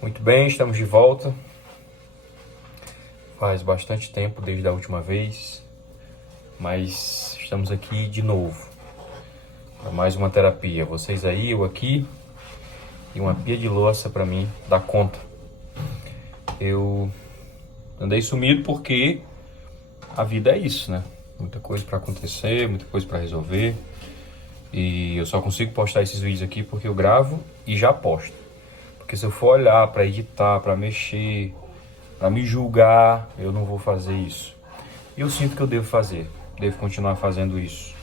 Muito bem, estamos de volta. Faz bastante tempo desde a última vez, mas estamos aqui de novo para mais uma terapia. Vocês aí, eu aqui e uma pia de louça para mim dar conta. Eu andei sumido porque a vida é isso, né? Muita coisa para acontecer, muita coisa para resolver. E eu só consigo postar esses vídeos aqui porque eu gravo e já posto. Porque se eu for olhar para editar, para mexer, para me julgar, eu não vou fazer isso. E eu sinto que eu devo continuar fazendo isso.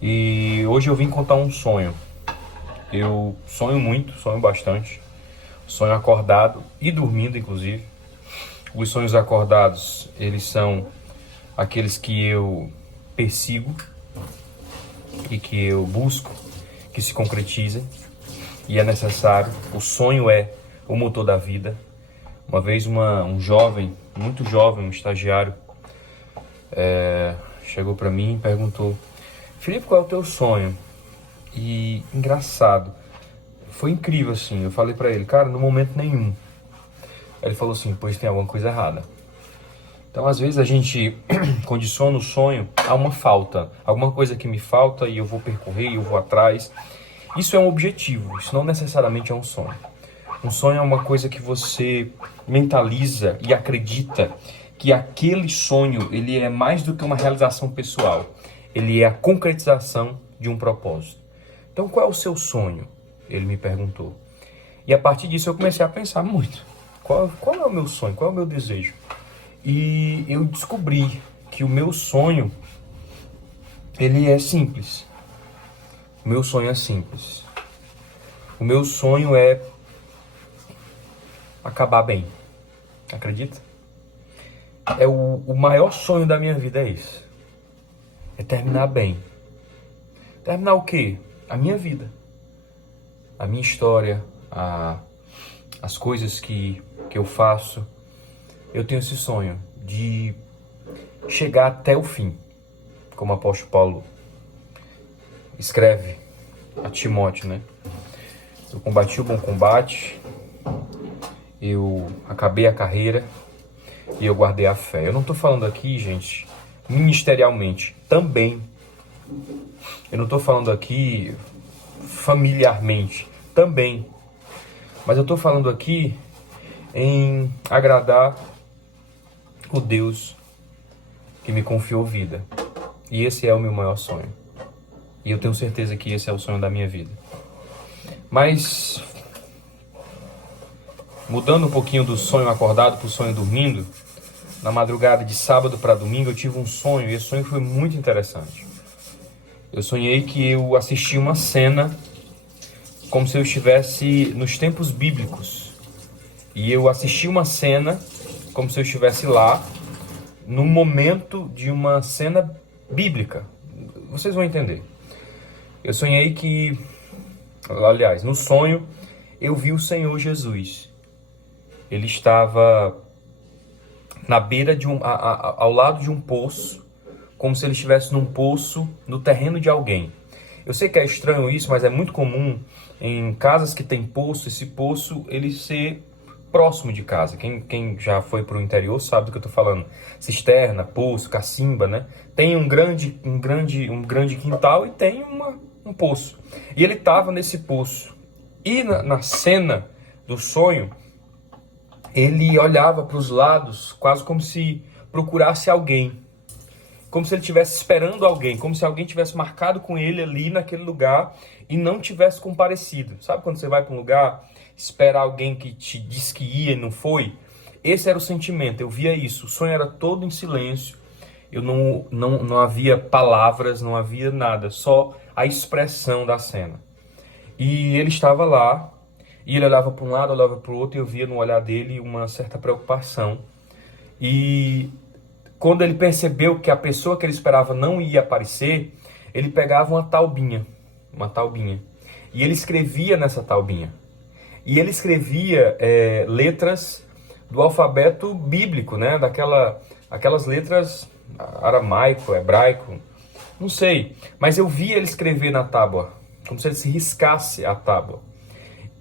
E hoje eu vim contar um sonho. Eu sonho muito, sonho bastante. Sonho acordado e dormindo, inclusive. Os sonhos acordados, eles são aqueles que eu persigo e que eu busco que se concretizem. E é necessário. O sonho é o motor da vida. Uma vez um jovem, muito jovem, um estagiário, chegou para mim e perguntou: Felipe, qual é o teu sonho? E engraçado, foi incrível assim. Eu falei para ele: cara, no momento nenhum. Aí ele falou assim: pois tem alguma coisa errada. Então às vezes a gente condiciona o sonho a uma falta, alguma coisa que me falta e eu vou percorrer, eu vou atrás. Isso é um objetivo, isso não necessariamente é um sonho. Um sonho é uma coisa que você mentaliza e acredita que aquele sonho, ele é mais do que uma realização pessoal. Ele é a concretização de um propósito. Então, qual é o seu sonho? Ele me perguntou. E a partir disso eu comecei a pensar muito. Qual é o meu sonho? Qual é o meu desejo? E eu descobri que o meu sonho, ele é simples. O meu sonho é simples. O meu sonho é acabar bem. Acredita? O maior sonho da minha vida é isso. É terminar bem. Terminar o quê? A minha vida. A minha história. As coisas que eu faço. Eu tenho esse sonho de chegar até o fim. Como o apóstolo Paulo escreve a Timóteo, né? Eu combati o bom combate. Eu acabei a carreira. E eu guardei a fé. Eu não estou falando aqui, gente, ministerialmente, também. Eu não estou falando aqui familiarmente, também. Mas eu estou falando aqui em agradar o Deus que me confiou vida. E esse é o meu maior sonho. E eu tenho certeza que esse é o sonho da minha vida. Mas, mudando um pouquinho do sonho acordado para o sonho dormindo, na madrugada de sábado para domingo eu tive um sonho, e esse sonho foi muito interessante. Eu sonhei que eu assisti uma cena como se eu estivesse nos tempos bíblicos. E eu assisti uma cena como se eu estivesse lá, no momento de uma cena bíblica. Vocês vão entender. Eu sonhei que, aliás, no sonho, eu vi o Senhor Jesus. Ele estava na beira de ao lado de um poço, como se ele estivesse num poço no terreno de alguém. Eu sei que é estranho isso, mas é muito comum em casas que tem poço, esse poço ele ser próximo de casa. Quem já foi para o interior sabe do que eu estou falando. Cisterna, poço, cacimba, né? Tem um grande quintal e tem um poço. E ele estava nesse poço. E na cena do sonho, ele olhava para os lados, quase como se procurasse alguém. Como se ele estivesse esperando alguém, como se alguém tivesse marcado com ele ali naquele lugar e não tivesse comparecido. Sabe quando você vai para um lugar, espera alguém que te diz que ia e não foi? Esse era o sentimento, eu via isso. O sonho era todo em silêncio, eu não havia palavras, não havia nada, só a expressão da cena. E ele estava lá, e ele olhava para um lado, olhava para o outro, e eu via no olhar dele uma certa preocupação. E quando ele percebeu que a pessoa que ele esperava não ia aparecer, ele pegava uma taubinha, e ele escrevia nessa taubinha. E ele escrevia letras do alfabeto bíblico, né? Aquelas letras aramaico, hebraico, não sei. Mas eu via ele escrever na tábua, como se ele se riscasse a tábua.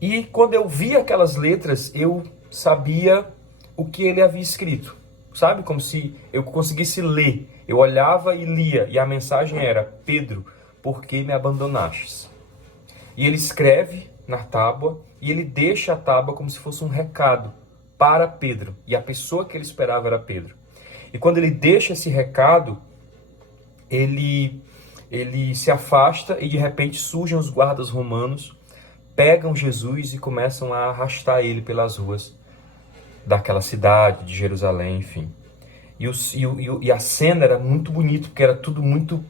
E quando eu vi aquelas letras, eu sabia o que ele havia escrito. Sabe? Como se eu conseguisse ler. Eu olhava e lia. E a mensagem era: Pedro, por que me abandonastes? E ele escreve na tábua e ele deixa a tábua como se fosse um recado para Pedro. E a pessoa que ele esperava era Pedro. E quando ele deixa esse recado, ele se afasta e de repente surgem os guardas romanos, pegam Jesus e começam a arrastar ele pelas ruas daquela cidade, de Jerusalém, enfim. E a cena era muito bonita, porque era tudo muito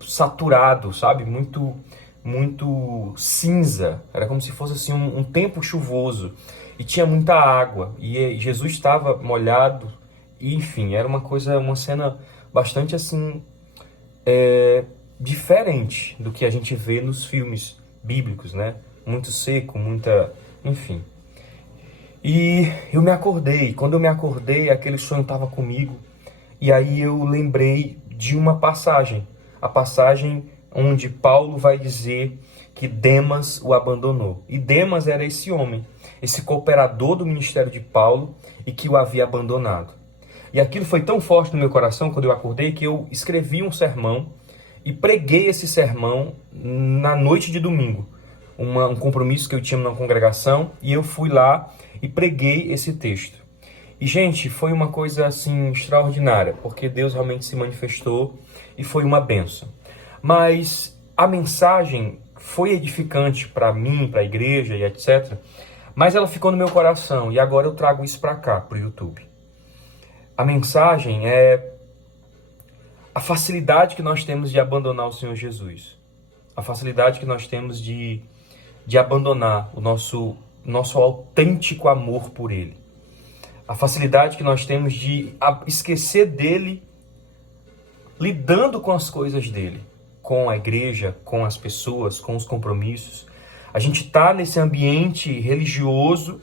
saturado, sabe? Muito cinza. Era como se fosse assim um tempo chuvoso. E tinha muita água. E Jesus estava molhado. E, enfim, era uma cena bastante assim diferente do que a gente vê nos filmes bíblicos, né? Muito seco, enfim. E eu me acordei. Quando eu me acordei, aquele sonho estava comigo. E aí eu lembrei de uma passagem. A passagem onde Paulo vai dizer que Demas o abandonou. E Demas era esse homem, esse cooperador do ministério de Paulo e que o havia abandonado. E aquilo foi tão forte no meu coração quando eu acordei que eu escrevi um sermão e preguei esse sermão na noite de domingo. Um compromisso que eu tinha na congregação e eu fui lá e preguei esse texto. E, gente, foi uma coisa assim extraordinária, porque Deus realmente se manifestou e foi uma bênção. Mas a mensagem foi edificante para mim, para a igreja e etc. Mas ela ficou no meu coração e agora eu trago isso para cá, para o YouTube. A mensagem é a facilidade que nós temos de abandonar o Senhor Jesus. A facilidade que nós temos de abandonar o nosso autêntico amor por Ele. A facilidade que nós temos de esquecer dele, lidando com as coisas dele, com a igreja, com as pessoas, com os compromissos. A gente está nesse ambiente religioso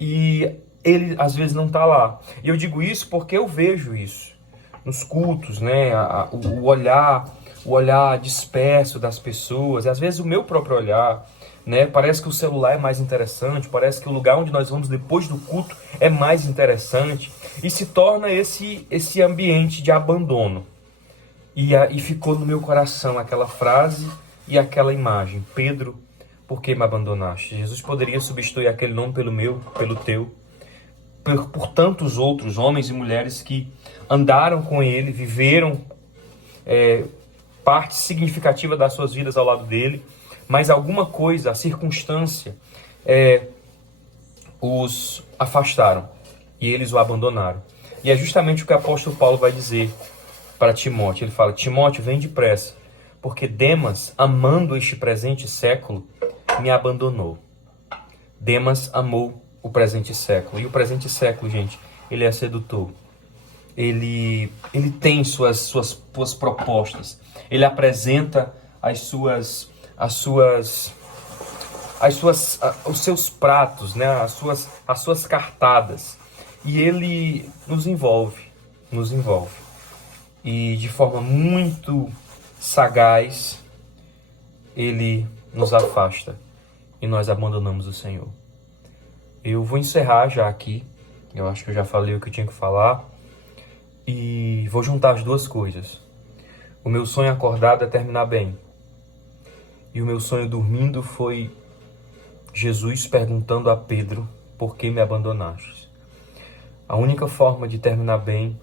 e ele às vezes não está lá. E eu digo isso porque eu vejo isso nos cultos, né? O olhar disperso das pessoas, e às vezes o meu próprio olhar, né? Parece que o celular é mais interessante, parece que o lugar onde nós vamos depois do culto é mais interessante e se torna esse ambiente de abandono. E ficou no meu coração aquela frase e aquela imagem: Pedro, por que me abandonaste? Jesus poderia substituir aquele nome pelo meu, pelo teu, por tantos outros homens e mulheres que andaram com ele, viveram parte significativa das suas vidas ao lado dele, mas alguma coisa, a circunstância, os afastaram e eles o abandonaram. E é justamente o que o apóstolo Paulo vai dizer para Timóteo. Ele fala: Timóteo, vem depressa, porque Demas, amando este presente século, me abandonou. Demas amou o presente século. E o presente século, gente, ele é sedutor. Ele tem suas propostas. Ele apresenta os seus pratos, né? as suas cartadas. E ele nos envolve. E de forma muito sagaz, ele nos afasta e nós abandonamos o Senhor. Eu vou encerrar já aqui. Eu acho que eu já falei o que eu tinha que falar. E vou juntar as duas coisas. O meu sonho acordado é terminar bem. E o meu sonho dormindo foi Jesus perguntando a Pedro: por que me abandonaste? A única forma de terminar bem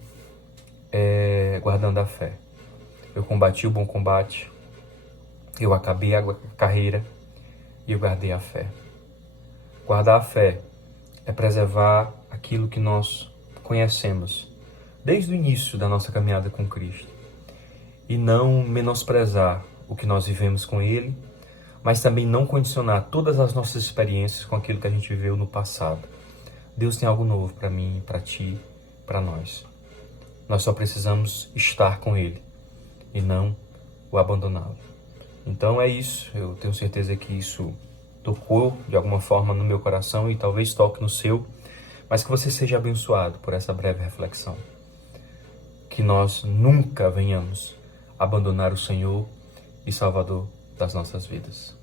é guardando a fé. Eu combati o bom combate, eu acabei a carreira e eu guardei a fé. Guardar a fé é preservar aquilo que nós conhecemos desde o início da nossa caminhada com Cristo e não menosprezar o que nós vivemos com Ele, mas também não condicionar todas as nossas experiências com aquilo que a gente viveu no passado. Deus tem algo novo para mim, para ti, para nós. Nós só precisamos estar com Ele e não o abandoná-lo. Então é isso, eu tenho certeza que isso tocou de alguma forma no meu coração e talvez toque no seu, mas que você seja abençoado por essa breve reflexão. Que nós nunca venhamos abandonar o Senhor e Salvador das nossas vidas.